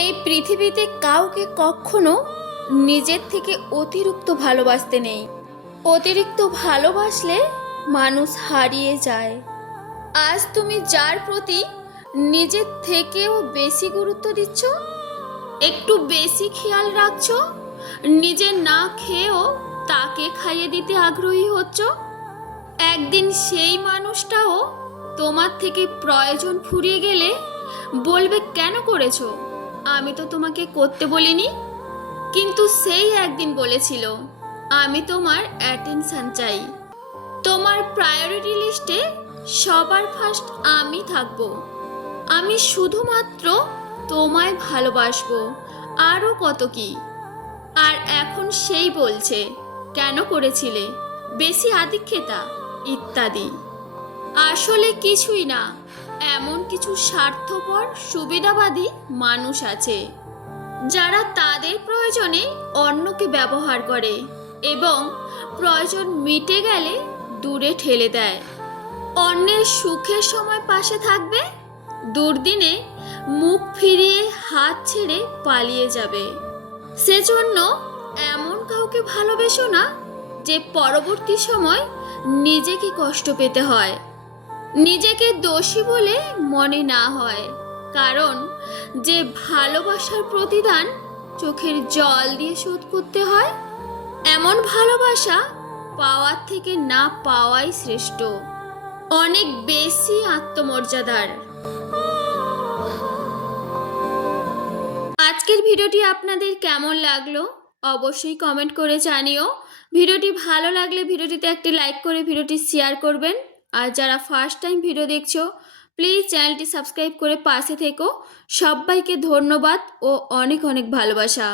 এই পৃথিবীতে কাউকে কখনো নিজের থেকে অতিরিক্ত ভালোবাসতে নেই। অতিরিক্ত ভালোবাসলে মানুষ হারিয়ে যায়। আজ তুমি যার প্রতি নিজের থেকেও বেশি গুরুত্ব দিচ্ছ, একটু বেশি খেয়াল রাখছো, নিজে না খেয়েও তাকে খাইয়ে দিতে আগ্রহী হচ্ছ? একদিন সেই মানুষটাও তোমার থেকে প্রয়োজন ফুরিয়ে গেলে বলবে, কেন করেছ? আমি তো তোমাকে করতে বলিনি। কিন্তু সেই একদিন বলেছিল, আমি তোমার অ্যাটেনশন চাই। তোমার প্রায়োরিটি লিস্টে সবার ফার্স্ট আমি থাকব। আমি শুধুমাত্র তোমায় ভালোবাসবো আরও কত কি। আর এখন সেই বলছে, কেন করেছিলে? বেশি আদিক্ষেতা ইত্যাদি। আসলে কিছুই না। এমন কিছু স্বার্থপর, সুবিধাবাদী মানুষ আছে, যারা তাদের প্রয়োজনে অন্যকে ব্যবহার করে এবং প্রয়োজন মিটে গেলে দূরে ঠেলে দেয়। অন্যের সুখের সময় পাশে থাকবে, দুর্দিনে মুখ ফিরিয়ে হাত ছেড়ে পালিয়ে যাবে। সেজন্য এমন কাউকে ভালোবেসো না যে পরবর্তী সময় নিজেকে কষ্ট পেতে হয়। নিজেকে দোষী বলে মনে না হয়। কারণ, যে ভালোবাসার প্রতিদান চোখের জল দিয়ে শোধ করতে হয়, এমন ভালোবাসা পাওয়ার থেকে না পাওয়াই শ্রেষ্ঠ। অনেক বেশি আত্মমর্যাদার। আজকের ভিডিওটি আপনাদের কেমন লাগল? অবশ্যই কমেন্ট করে জানিও। ভিডিওটি ভালো লাগলে ভিডিওটিতে একটি লাইক করে ভিডিওটি শেয়ার করবেন। আর যারা ফার্স্ট টাইম ভিডিও দেখছ প্লিজ চ্যানেলটি সাবস্ক্রাইব করে পাশে থেকো। সবাইকে ধন্যবাদ ও অনেক অনেক ভালোবাসা।